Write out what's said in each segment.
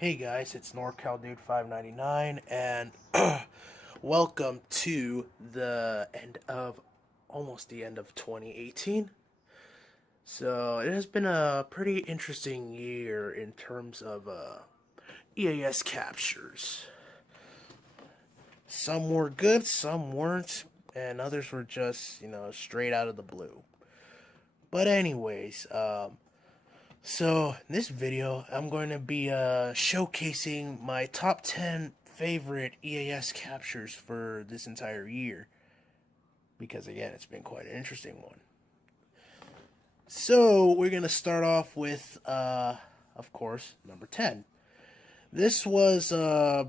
Hey guys, it's NorCal Dude 599 and welcome to the end of almost the end of 2018. So it has been a pretty interesting year in terms of EAS captures. Some were good, some weren't, and others were just, straight out of the blue. But anyways, so in this video, I'm going to be showcasing my top 10 favorite EAS captures for this entire year. Because again, it's been quite an interesting one. So we're going to start off with, of course, number 10. This was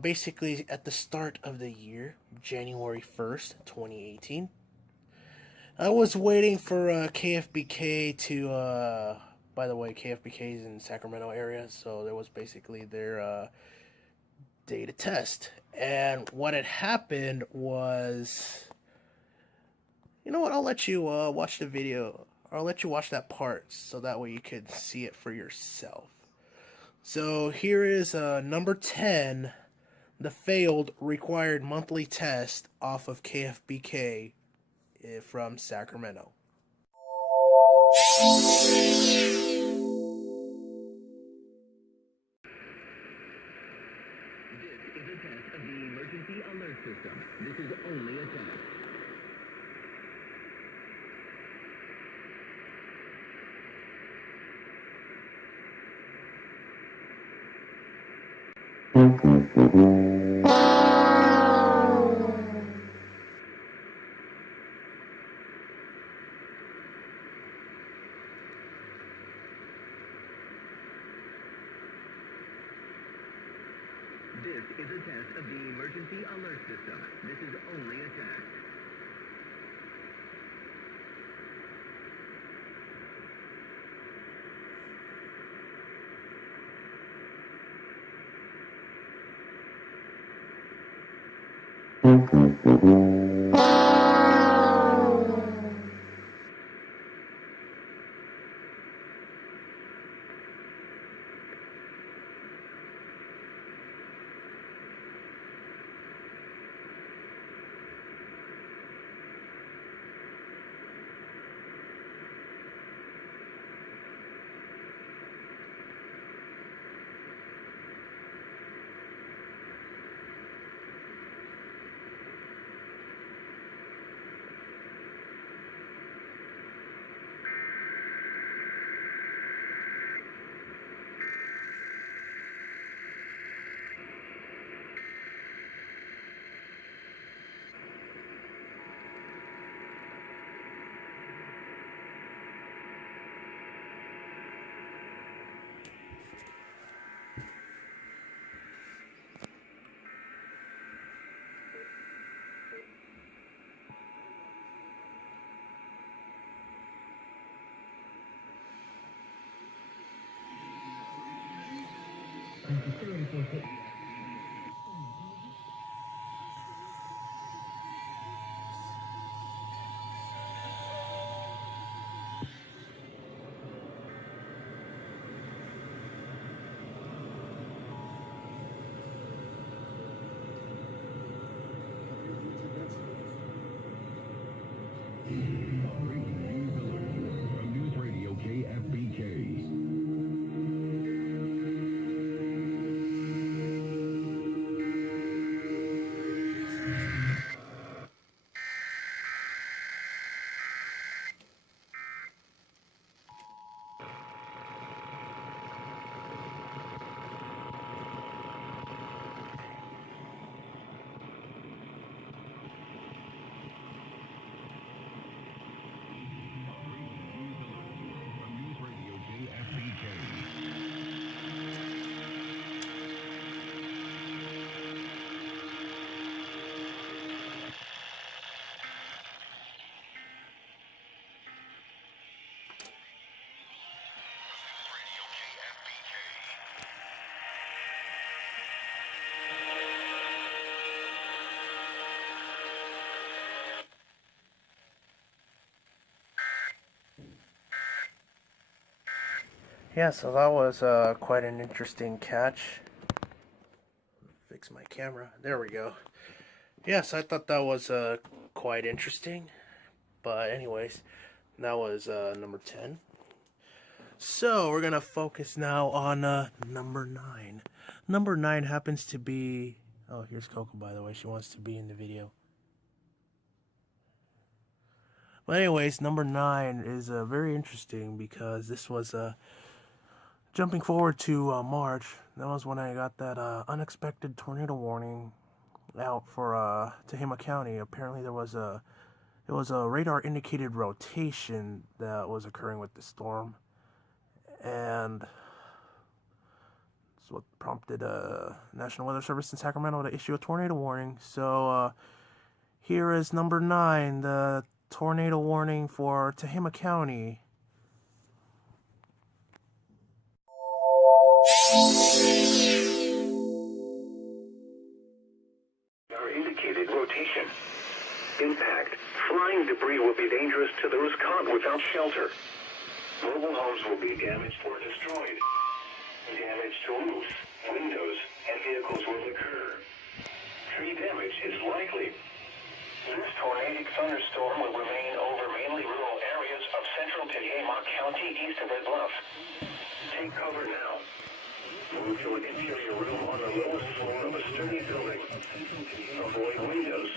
basically at the start of the year, January 1st, 2018. I was waiting for KFBK to... by the way, KFBK is in the Sacramento area, so there was basically their data test. And what had happened was... You know what, I'll let you watch the video. Or I'll let you watch that part, so that way you could see it for yourself. So here is number 10, the failed required monthly test off of KFBK from Sacramento. This is a test of the emergency alert system. This is only a test. This is a test of the emergency alert system. This is only a test. Breaking news alert from News Radio KFBK. Yeah, so that was quite an interesting catch. camera. There we go. Yes, I thought that was quite interesting. But anyways, that was number 10. So we're gonna focus now on number 9. Number 9 happens to be. Oh, here's Coco, by the way. She wants to be in the video. But anyways, number 9 is very interesting because this was jumping forward to March. That was when I got that unexpected tornado warning out for Tehama County. Apparently, it was a radar indicated rotation that was occurring with the storm, and it's what prompted National Weather Service in Sacramento to issue a tornado warning. So here is number 9, the tornado warning for Tehama County. Our indicated rotation. Impact. Flying debris will be dangerous to those caught without shelter. Mobile homes will be damaged or destroyed. Damage to roofs, windows, and vehicles will occur. Tree damage is likely. This tornadic thunderstorm will remain over mainly rural areas of central Tehama County east of Red Bluff. Take cover now. Move to an interior room on the lowest floor of a sturdy building. Avoid windows.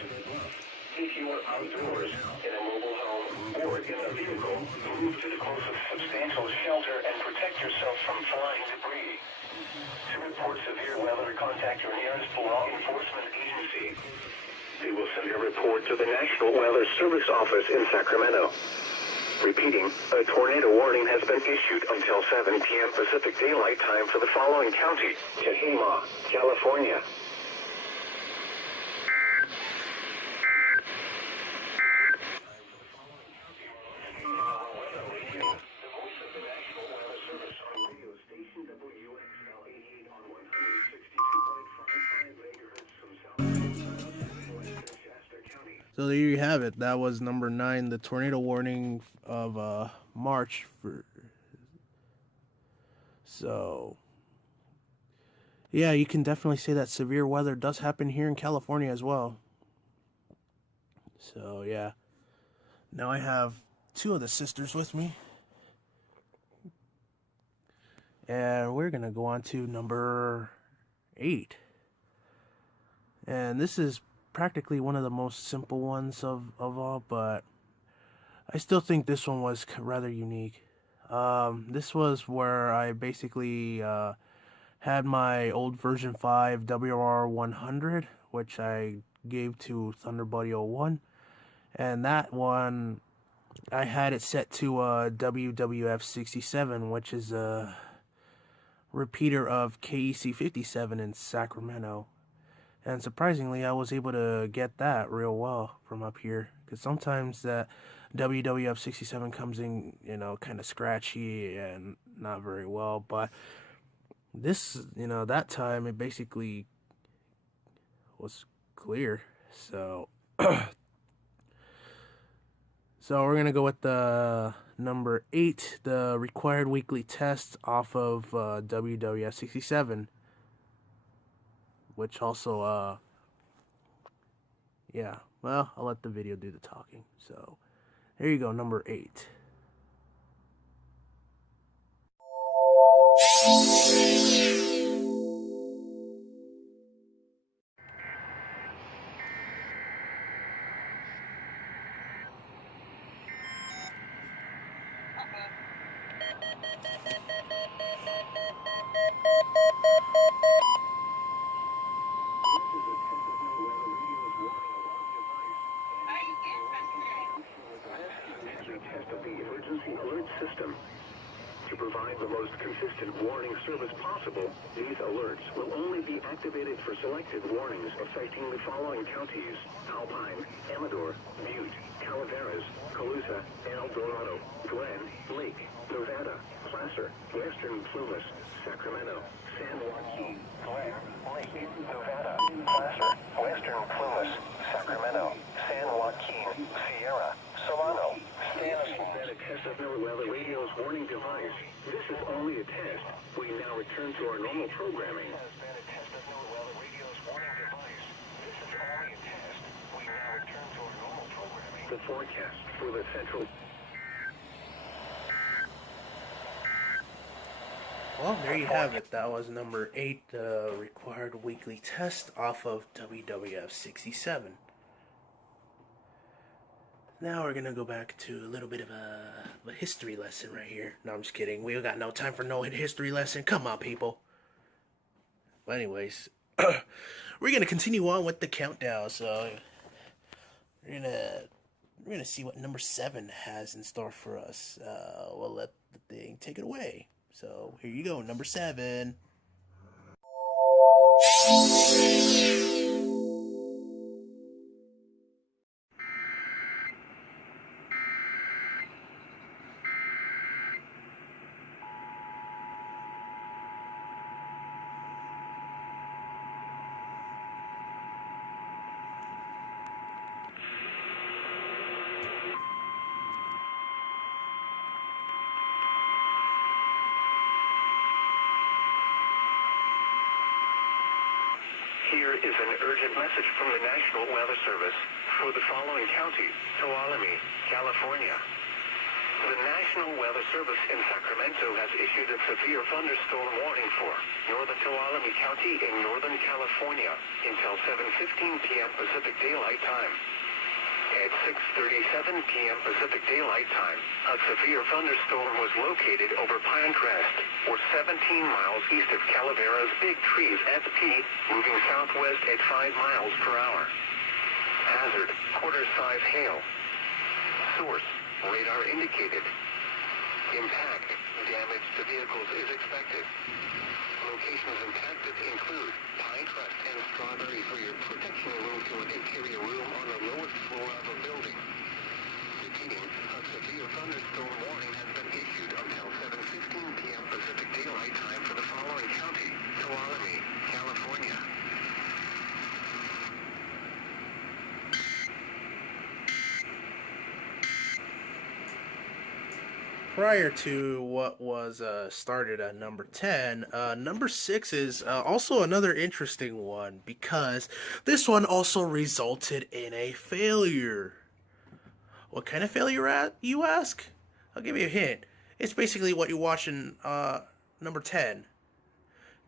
If you are outdoors, in a mobile home, or in a vehicle, move to the closest substantial shelter and protect yourself from flying debris. To report severe weather, contact your nearest law enforcement agency. They will send a report to the National Weather Service office in Sacramento. Repeating, a tornado warning has been issued until 7 p.m. Pacific Daylight Time for the following county: Tehama, California. So there you have it. That was number 9, the tornado warning of March. So yeah, you can definitely say that severe weather does happen here in California as well. So yeah, now I have 2 of the sisters with me, and we're gonna go on to number 8. And this is practically one of the most simple ones of all, but I still think this one was rather unique. This was where I basically had my old version 5 WR100, which I gave to Thunderbuddy 01, and that one I had it set to WWF 67, which is a repeater of KEC 57 in Sacramento. And surprisingly, I was able to get that real well from up here. Because sometimes that WWF 67 comes in, kind of scratchy and not very well. But this, that time, it basically was clear. So, so we're going to go with the number 8, the required weekly test off of WWF 67. Which also, yeah, well, I'll let the video do the talking. So, there you go, number 8. System. To provide the most consistent warning service possible, these alerts will only be activated for selected warnings affecting the following counties: Alpine, Amador, Butte, Calaveras, Colusa, El Dorado, Glen, Lake, Nevada, Placer, Western Plumas, Sacramento, San Joaquin, Glen, Lake, Nevada, Placer, Western Plumas, Sacramento, San Joaquin, Sierra, Solano, That a test of NOAA radio's warning device. This is only a test. We now return to our normal programming. The forecast for the central. Well, there you have it. That was number 8, the required weekly test off of WWF 67. Now we're gonna go back to a little bit of a history lesson right here. No, I'm just kidding. We got no time for no history lesson. Come on, people. But anyways, we're gonna continue on with the countdown. So we're gonna see what number 7 has in store for us. We'll let the thing take it away. So here you go, number 7. Here is an urgent message from the National Weather Service for the following county: Tuolumne, California. The National Weather Service in Sacramento has issued a severe thunderstorm warning for northern Tuolumne County in northern California until 7:15 p.m. Pacific Daylight Time. At 6:37 p.m. Pacific Daylight Time, a severe thunderstorm was located over Pinecrest, or 17 miles east of Calaveras Big Trees SP, moving southwest at 5 miles per hour. Hazard: quarter-size hail. Source: radar indicated. Impact: damage to vehicles is expected. Locations impacted include Pinecrest and Strawberry for your protection room to an interior room on the lowest floor of a building. Repeating, a severe thunderstorm warning has been issued until 7:15 p.m. Pacific Daylight Time for the following county: Tuolumne, California. Prior to what was started at number 10, number 6 is also another interesting one because this one also resulted in a failure. What kind of failure, you ask? I'll give you a hint. It's basically what you watch in number 10.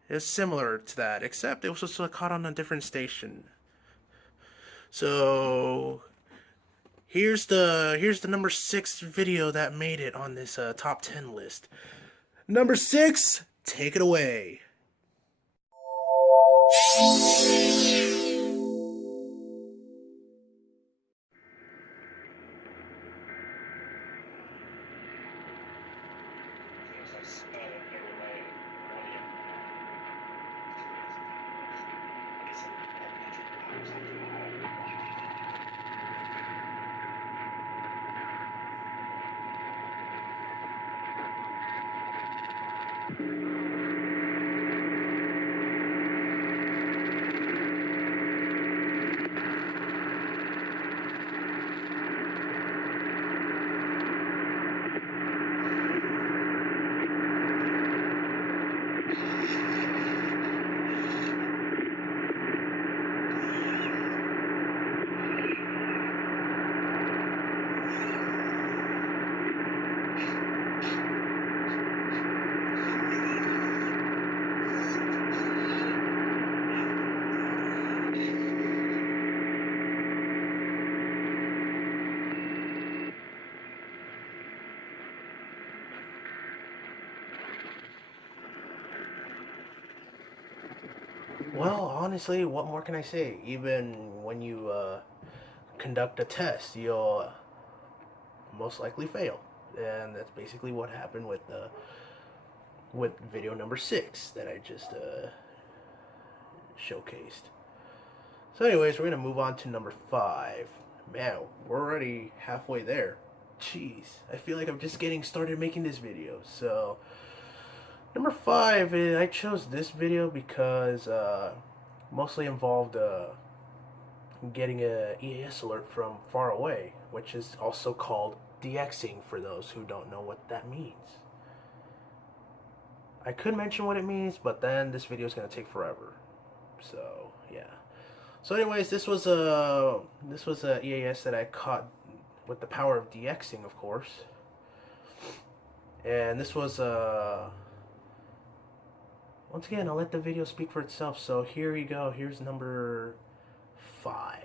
It's similar to that, except it was just caught on a different station. So here's the number 6 video that made it on this top 10 list. Number 6, take it away. Well, honestly, what more can I say? Even when you conduct a test, you'll most likely fail, and that's basically what happened with video number 6 that I just showcased. So, anyways, we're gonna move on to number 5. Man, we're already halfway there. Jeez, I feel like I'm just getting started making this video. So, number 5, I chose this video because mostly involved getting a EAS alert from far away, which is also called DXing, for those who don't know what that means. I could mention what it means, but then this video is going to take forever. So, yeah. So anyways, this was a EAS that I caught with the power of DXing, of course. And this was once again, I'll let the video speak for itself. So here you go. Here's number 5.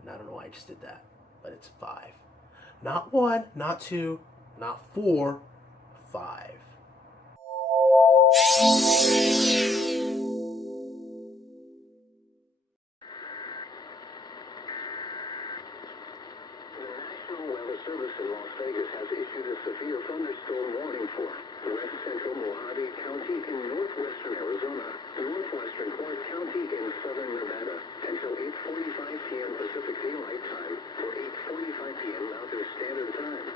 And I don't know why I just did that, but it's 5. Not 1, not 2, not 4, 5. Service in Las Vegas has issued a severe thunderstorm warning for west central Mojave County in northwestern Arizona, northwestern Clark County in southern Nevada, until 8:45 p.m. Pacific Daylight Time or 8:45 p.m. Mountain Standard Time.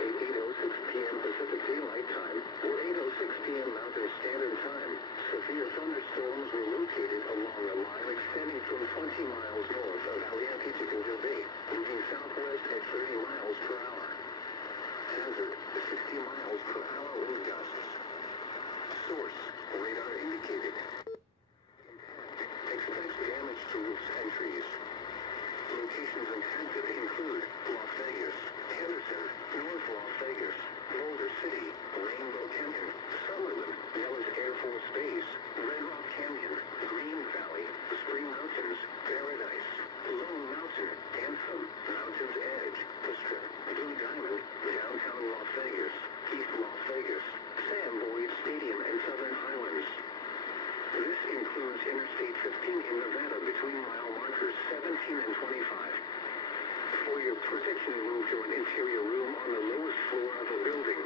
At 8:06 p.m. Pacific Daylight Time or 8:06 p.m. Mountain Standard Time, severe thunderstorms were located along a line extending from 20 miles north of Aliante-Chickendale Bay, moving southwest at 30 miles per hour. Hazard, 60 miles per hour wind gusts. Source, radar indicated. Expect damage to roofs and trees. Locations intended include Las Vegas, Henderson, North Las Vegas, Boulder City, Rainbow Canyon, Summerlin, Nellis Air Force Base, Red Rock Canyon, Green Valley, Spring Mountains, Paradise, Lone Mountain, Anthem, Mountain's Edge, The Strip, Blue Diamond, downtown Las Vegas, East Las Vegas, Sam Boyd Stadium, and Southern Highlands. This includes Interstate 15 in Nevada between mile markers 17 and 25. For your protection, move to an interior room on the lowest floor of a building.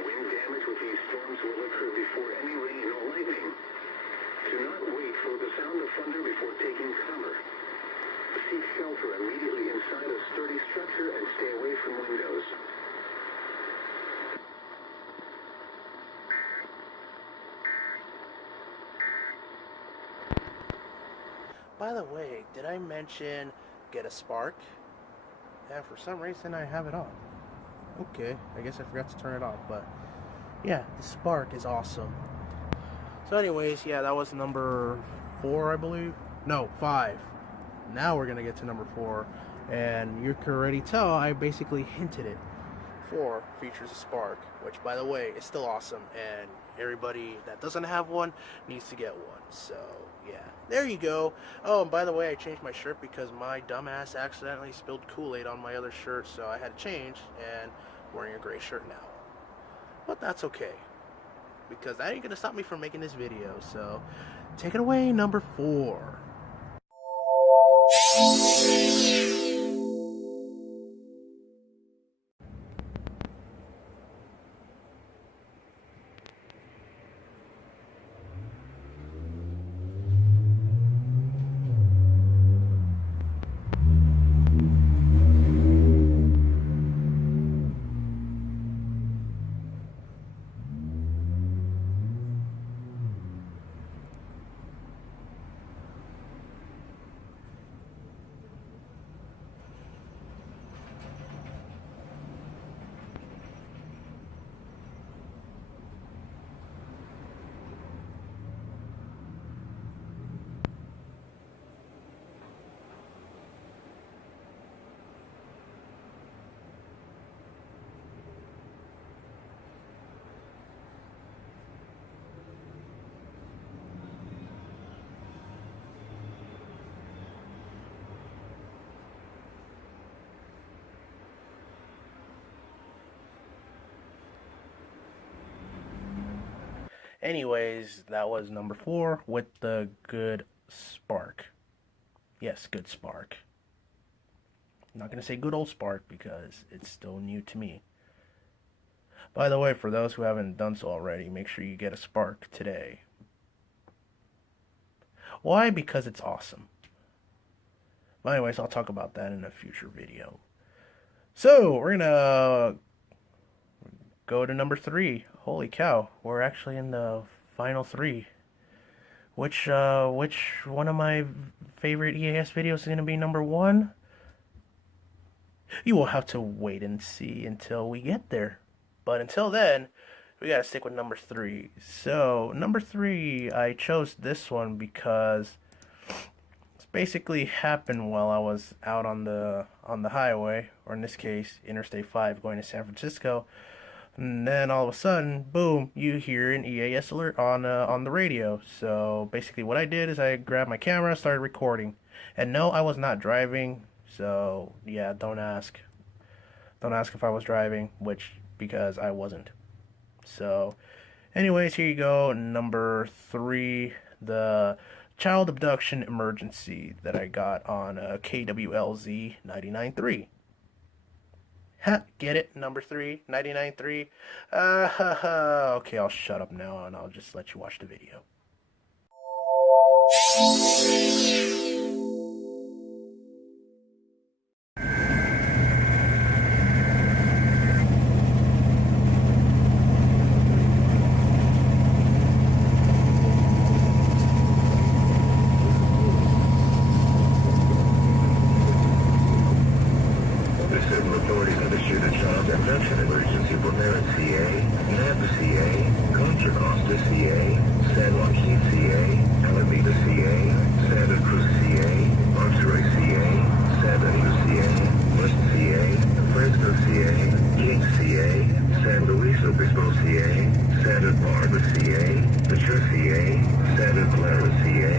Wind damage with these storms will occur before any rain or lightning. Do not wait for the sound of thunder before taking cover. Seek shelter immediately inside a sturdy structure and stay away from windows. By the way, did I mention get a SPARC? And for some reason I have it on. Okay, I guess I forgot to turn it off, but yeah, the SPARC is awesome. So anyways, yeah, that was number 4, I believe. No, 5. Now we're gonna get to number 4, and you can already tell I basically hinted it. 4 features a SPARC, which, by the way, is still awesome, and everybody that doesn't have one needs to get one. So yeah, there you go. Oh, and by the way, I changed my shirt because my dumbass accidentally spilled Kool-Aid on my other shirt, so I had to change, and I'm wearing a gray shirt now. But that's okay, because that ain't gonna stop me from making this video. So take it away, number 4. Anyways, that was number 4 with the good SPARC. Yes, good SPARC. I'm not going to say good old SPARC because it's still new to me. By the way, for those who haven't done so already, make sure you get a SPARC today. Why? Because it's awesome. But anyways, I'll talk about that in a future video. So, we're going to go to number 3. Holy cow, we're actually in the final 3. Which one of my favorite EAS videos is going to be number 1? You will have to wait and see until we get there. But until then, we gotta stick with number three. So, number three, I chose this one because it's basically happened while I was out on the highway, or in this case, Interstate 5 going to San Francisco. And then all of a sudden, boom, you hear an EAS alert on the radio. So basically, what I did is I grabbed my camera, started recording, and no, I was not driving. So yeah, don't ask if I was driving, which because I wasn't. So, anyways, here you go. Number three, the child abduction emergency that I got on KWLZ 99.3. Ha, get it? Number three, 99.3. Okay, I'll shut up now and I'll just let you watch the video. The civil authorities have issued a child abduction emergency for Merritt, CA, Napa, CA, Contra Costa, CA, San Joaquin, CA, Alameda, CA, Santa Cruz, CA, Monterey, CA, San Benito, CA, West, CA, Fresno, CA, King, CA, San Luis Obispo, CA, Santa Barbara, CA, Ventura, CA, Santa Clara, CA,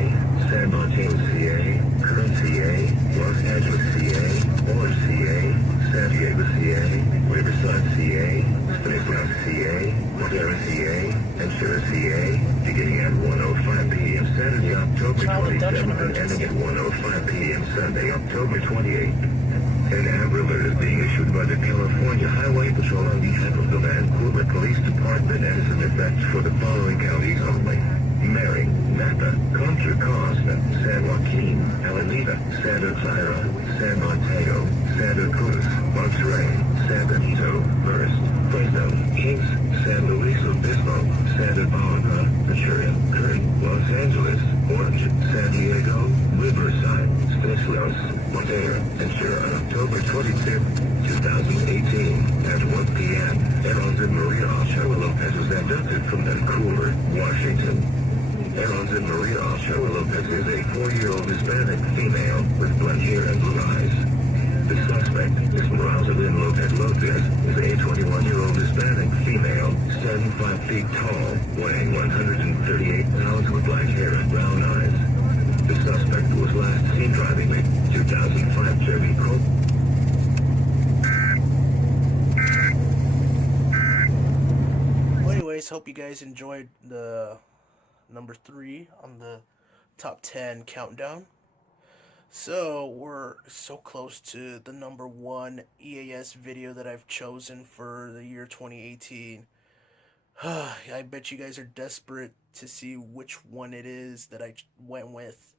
San Martin, CA, Kern, CA, Los Angeles, CA, Orange, CA, San Diego, CA, Riverside, CA, Stanislaus, CA, Madera, CA, and Shira, CA, beginning at 1:05 p.m. Saturday, October 27th, and ending at 1:05 p.m. Sunday, October 28th. An Amber Alert is being issued by the California Highway Patrol on behalf of the Vancouver Police Department and is in effect for the following counties only: Mary, Napa, Contra Costa, San Joaquin, Alameda, Santa Clara, San Mateo, Santa Cruz, Monterey, San Benito, First, Fresno, Kings, San Luis Obispo, Santa Barbara, Ventura, Kern, Los Angeles, Orange, San Diego, Riverside, Stanislaus, Madera, and Shira on October 25th, 2018, at 1 p.m. Eronzin Maria Ochoa Lopez was abducted from Vancouver, Washington. Eronzin Maria Ochoa Lopez is a 4-year-old Hispanic female with blonde hair and blue eyes. The suspect, Esmeralda Lynn Lopez Lopez, is a 21-year-old Hispanic female, standing 5 feet tall, weighing 138 pounds with black hair and brown eyes. The suspect was last seen driving a 2005 Chevy Colt. Well, anyways, hope you guys enjoyed the number three on the top 10 countdown. So, we're so close to the number one EAS video that I've chosen for the year 2018. I bet you guys are desperate to see which one it is that I went with.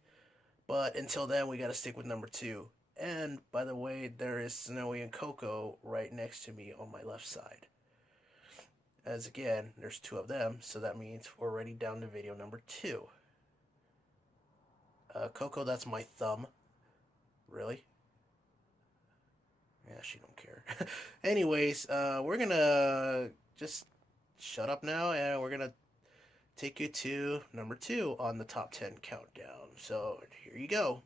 But until then, we gotta stick with number two. And, by the way, there is Snowy and Coco right next to me on my left side. As again, there's two of them, so that means we're already down to video number two. Coco, that's my thumb. Really? Yeah, she don't care. Anyways, we're gonna just shut up now, and we're gonna take you to number two on the top 10 countdown. So here you go.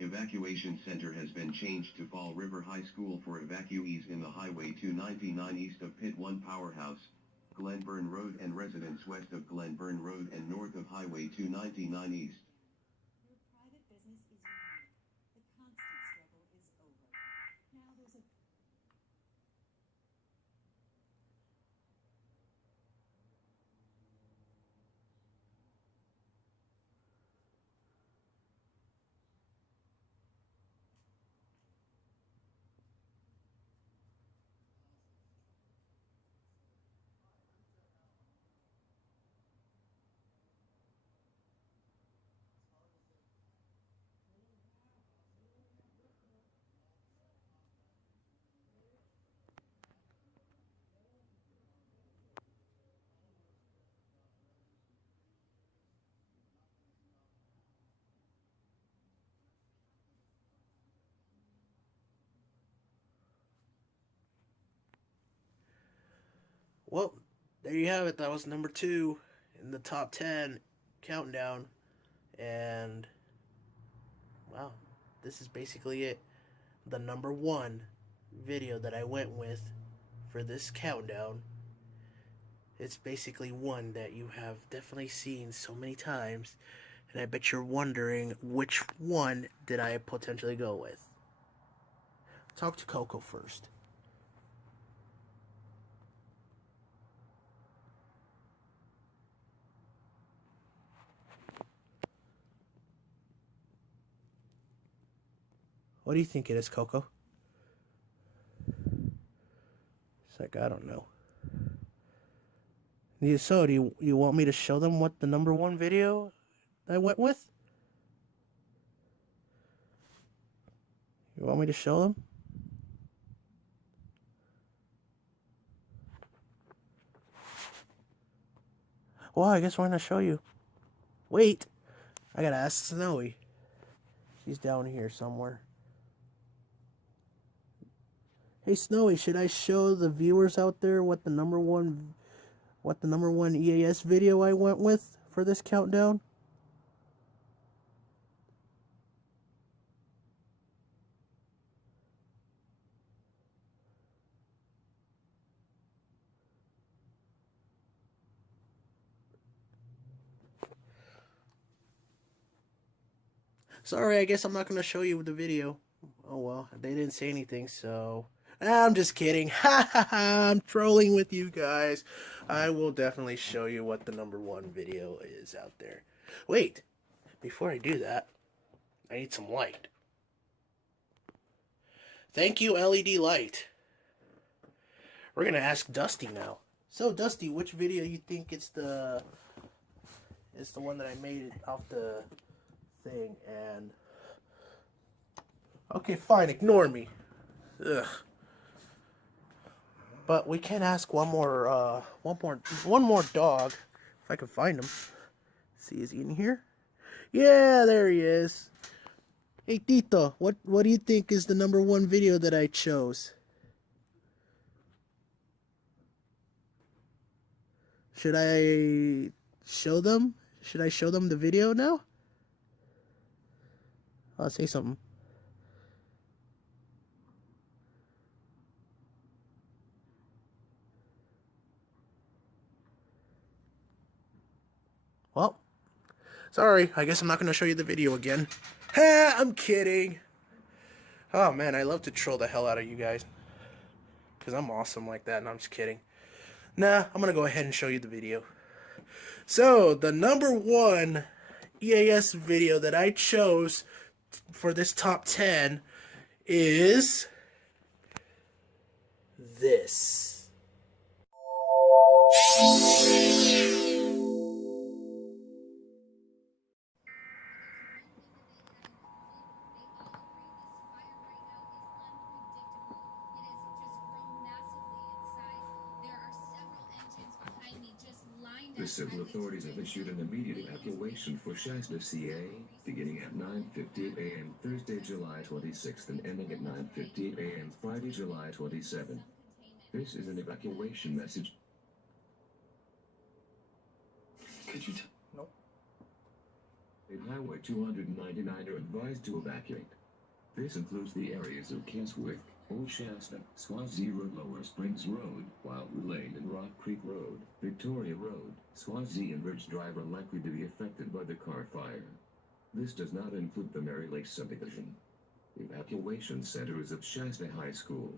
Evacuation center has been changed to Fall River High School for evacuees in the Highway 299 east of Pit 1 Powerhouse, Glenburn Road, and residents west of Glenburn Road and north of Highway 299 east. Your private business is unique. The constant struggle is over. Now there's a Well, there you have it. That was number 2 in the top 10 countdown. And, wow, this is basically it. The number 1 video that I went with for this countdown. It's basically one that you have definitely seen so many times. And I bet you're wondering which one did I potentially go with. Talk to Coco first. What do you think it is, Coco? It's like, I don't know. So, do you want me to show them what the number 1 video I went with? You want me to show them? Well, I guess why not show you? Wait, I gotta ask Snowy. She's down here somewhere. Hey Snowy, should I show the viewers out there what the number one EAS video I went with for this countdown? Sorry, I guess I'm not going to show you the video. Oh well, they didn't say anything, so... I'm just kidding. Ha ha ha, I'm trolling with you guys. I will definitely show you what the number 1 video is out there. Wait, before I do that, I need some light. Thank you, LED light. We're going to ask Dusty now. So, Dusty, which video you think it's the one that I made off the thing? And okay, fine, ignore me. Ugh. But we can ask one more dog, if I can find him. See, is he in here? Yeah, there he is. Hey Tito, what do you think is the number 1 video that I chose? Should I show them? Should I show them the video now? I'll say something. Well, sorry, I guess I'm not going to show you the video again. Ha, I'm kidding. Oh man, I love to troll the hell out of you guys. Because I'm awesome like that, and I'm just kidding. Nah, I'm going to go ahead and show you the video. So, the number 1 EAS video that I chose for this top 10 is this. The civil authorities have issued an immediate evacuation for Shasta, CA, beginning at 9:58 a.m. Thursday, July 26th and ending at 9:58 a.m. Friday, July 27th. This is an evacuation message. Could you Nope. Highway 299 are advised to evacuate. This includes the areas of Keswick, Old Shasta, Swansea Road, Lower Springs Road, Wildwood Lane and Rock Creek Road, Victoria Road, Swansea and Ridge Drive are likely to be affected by the car fire. This does not include the Mary Lake subdivision. Evacuation center is at Shasta High School.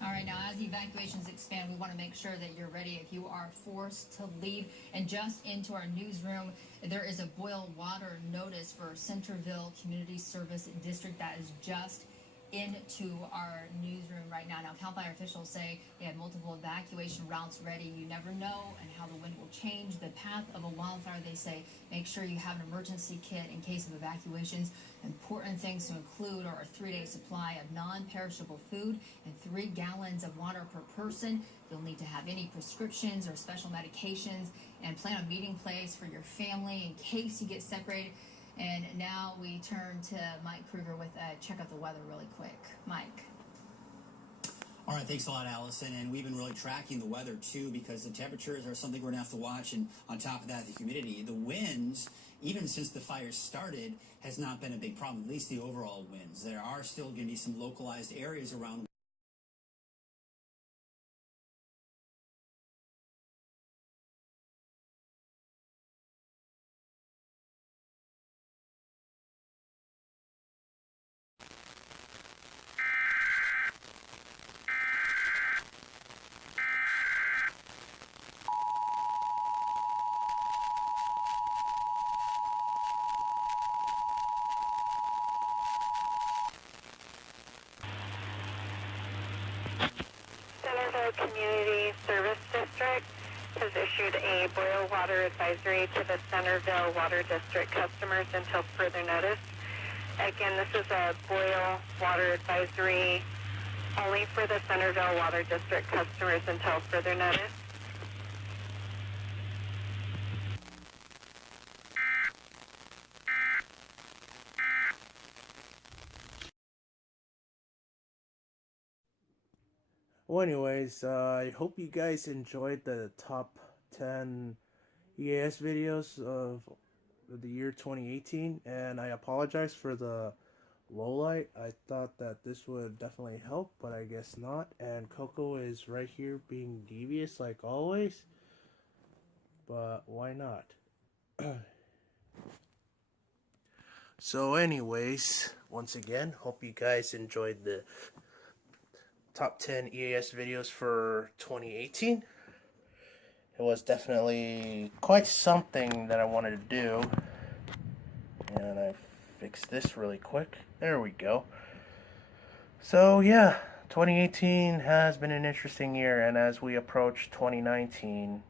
All right, now as evacuations expand, we want to make sure that you're ready if you are forced to leave. And just into our newsroom, there is a boil water notice for Centerville Community Service District that is just into our newsroom right now. Now, CAL FIRE officials say they have multiple evacuation routes ready. You never know and how the wind will change the path of a wildfire. They say make sure you have an emergency kit in case of evacuations. Important things to include are a 3-day supply of non-perishable food and 3 gallons of water per person. You'll need to have any prescriptions or special medications, and plan a meeting place for your family in case you get separated. And now we turn to Mike Kruger with check out the weather really quick. Mike. All right, thanks a lot, Allison. And we've been really tracking the weather, too, because the temperatures are something we're going to have to watch. And on top of that, the humidity. The winds, even since the fire started, has not been a big problem, at least the overall winds. There are still going to be some localized areas around. Centerville Community Service District has issued a boil water advisory to the Centerville Water District customers until further notice. Again, this is a boil water advisory only for the Centerville Water District customers until further notice. Well, anyways, I hope you guys enjoyed the top 10 EAS videos of the year 2018, and I apologize for the low light. I thought that this would definitely help, but I guess not. And Coco is right here being devious like always, but why not? So anyways, once again, hope you guys enjoyed the top 10 EAS videos for 2018. It was definitely quite something that I wanted to do. And I fixed this really quick. There we go. So yeah, 2018 has been an interesting year, and as we approach 2019,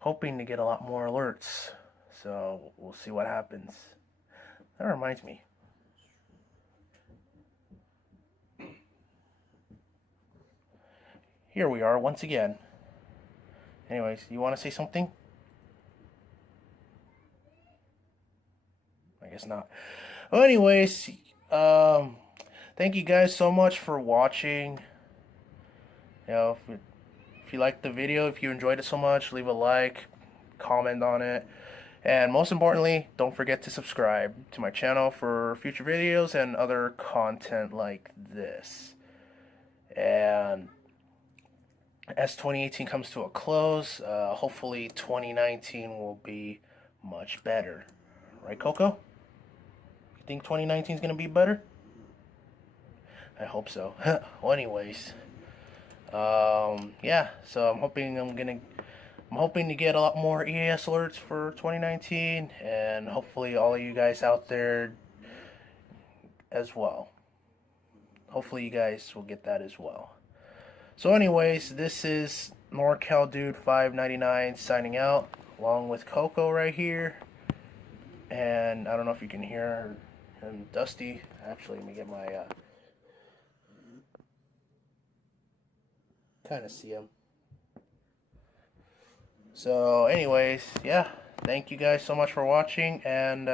hoping to get a lot more alerts. So we'll see what happens. That reminds me. Here we are once again. Anyways, you want to say something? I guess not. Well, anyways, thank you guys so much for watching. You know, if you liked the video, if you enjoyed it so much, leave a like, comment on it, and most importantly, don't forget to subscribe to my channel for future videos and other content like this. And as 2018 comes to a close, hopefully 2019 will be much better. Right, Coco? You think 2019 is going to be better? I hope so. Well, anyways, yeah. So I'm hoping to get a lot more EAS alerts for 2019, and hopefully all of you guys out there as well. Hopefully you guys will get that as well. So anyways, this is NorCal Dude 599 signing out, along with Coco right here. And I don't know if you can hear him, Dusty. Actually, let me get my, kind of see him. So anyways, yeah, thank you guys so much for watching, and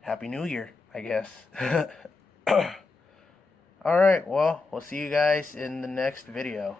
Happy New Year, I guess. Alright, well, we'll see you guys in the next video.